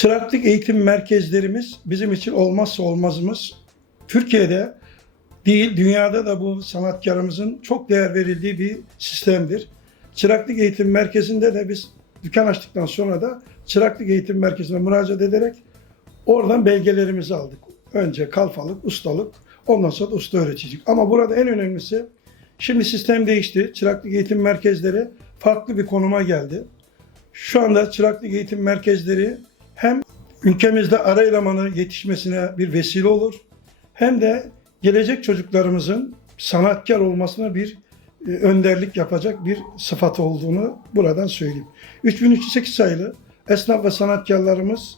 Çıraklık eğitim merkezlerimiz bizim için olmazsa olmazımız. Türkiye'de değil, dünyada da bu sanatkarımızın çok değer verildiği bir sistemdir. Çıraklık eğitim merkezinde de biz dükkan açtıktan sonra da çıraklık eğitim merkezine müracaat ederek oradan belgelerimizi aldık. Önce kalfalık, ustalık, ondan sonra da usta öğreticilik. Ama burada en önemlisi şimdi sistem değişti. Çıraklık eğitim merkezleri farklı bir konuma geldi. Şu anda çıraklık eğitim merkezleri hem ülkemizde ara elemanı yetişmesine bir vesile olur hem de gelecek çocuklarımızın sanatkar olmasına bir e, önderlik yapacak bir sıfat olduğunu buradan söyleyeyim. 3308 sayılı esnaf ve sanatkarlarımız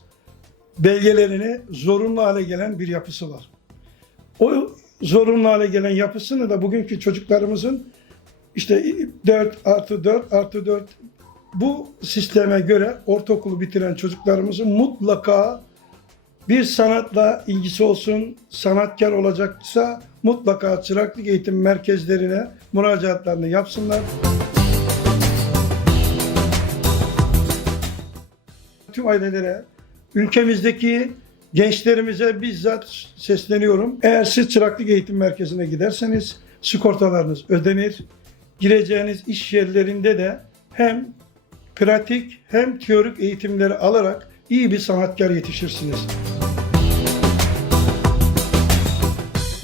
belgelerini zorunlu hale gelen bir yapısı var. O zorunlu hale gelen yapısını da bugünkü çocuklarımızın işte 4 artı 4 artı 4 bu sisteme göre ortaokulu bitiren çocuklarımızın mutlaka bir sanatla ilgisi olsun, sanatkar olacaksa mutlaka çıraklık eğitim merkezlerine müracaatlarını yapsınlar. Tüm ailelere, ülkemizdeki gençlerimize bizzat sesleniyorum. Eğer siz çıraklık eğitim merkezine giderseniz sigortalarınız ödenir. Gireceğiniz iş yerlerinde de hem pratik hem teorik eğitimleri alarak iyi bir sanatkar yetişirsiniz.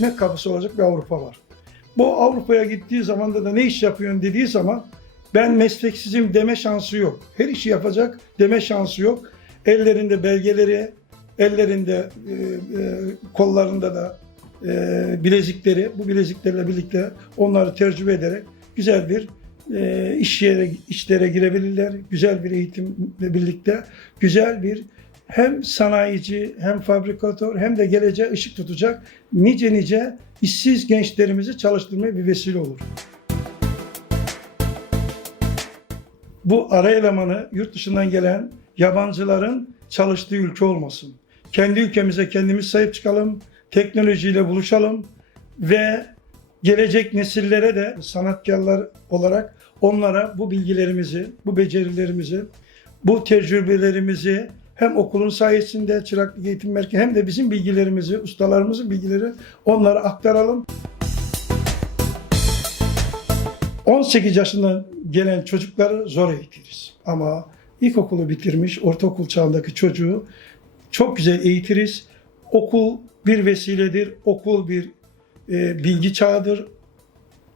Ne kapısı olacak bir Avrupa var. Bu Avrupa'ya gittiği zaman da, ne iş yapıyorsun dediği zaman ben mesleksizim deme şansı yok. Her işi yapacak deme şansı yok. Ellerinde belgeleri, ellerinde e, e, kollarında da e, bilezikleri, bu bileziklerle birlikte onları tecrübe ederek güzel bir e, iş yere, işlere girebilirler. Güzel bir eğitimle birlikte güzel bir hem sanayici hem fabrikatör hem de geleceğe ışık tutacak nice nice işsiz gençlerimizi çalıştırmaya bir vesile olur. Bu ara elemanı yurt dışından gelen yabancıların çalıştığı ülke olmasın. Kendi ülkemize kendimiz sahip çıkalım, teknolojiyle buluşalım ve gelecek nesillere de sanatkarlar olarak onlara bu bilgilerimizi, bu becerilerimizi, bu tecrübelerimizi hem okulun sayesinde çıraklık eğitim merkezi hem de bizim bilgilerimizi, ustalarımızın bilgileri onlara aktaralım. 18 yaşından gelen çocukları zor eğitiriz. Ama ilkokulu bitirmiş, ortaokul çağındaki çocuğu çok güzel eğitiriz. Okul bir vesiledir, okul bir e, bilgi çağıdır.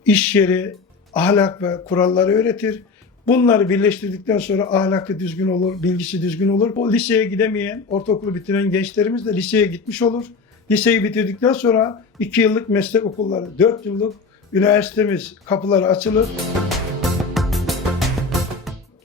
İş yeri ahlak ve kuralları öğretir. Bunları birleştirdikten sonra ahlakı düzgün olur, bilgisi düzgün olur. O liseye gidemeyen, ortaokulu bitiren gençlerimiz de liseye gitmiş olur. Liseyi bitirdikten sonra iki yıllık meslek okulları, dört yıllık üniversitemiz kapıları açılır.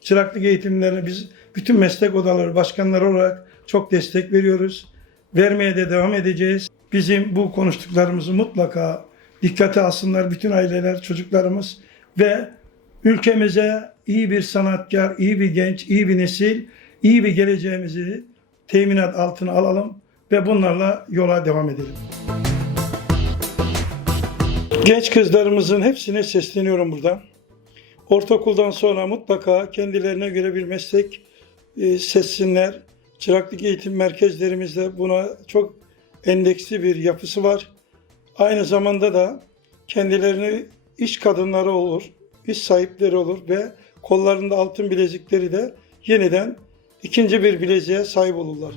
Çıraklık eğitimlerine biz bütün meslek odaları başkanları olarak çok destek veriyoruz. Vermeye de devam edeceğiz. Bizim bu konuştuklarımızı mutlaka dikkate alsınlar bütün aileler, çocuklarımız ve ülkemize iyi bir sanatkar, iyi bir genç, iyi bir nesil, iyi bir geleceğimizi teminat altına alalım ve bunlarla yola devam edelim. Genç kızlarımızın hepsine sesleniyorum burada. Ortaokuldan sonra mutlaka kendilerine göre bir meslek e, seçsinler. Çıraklık eğitim merkezlerimizde buna çok endeksli bir yapısı var. Aynı zamanda da kendilerini iş kadınları olur, iş sahipleri olur ve kollarında altın bilezikleri de yeniden ikinci bir bileziğe sahip olurlar.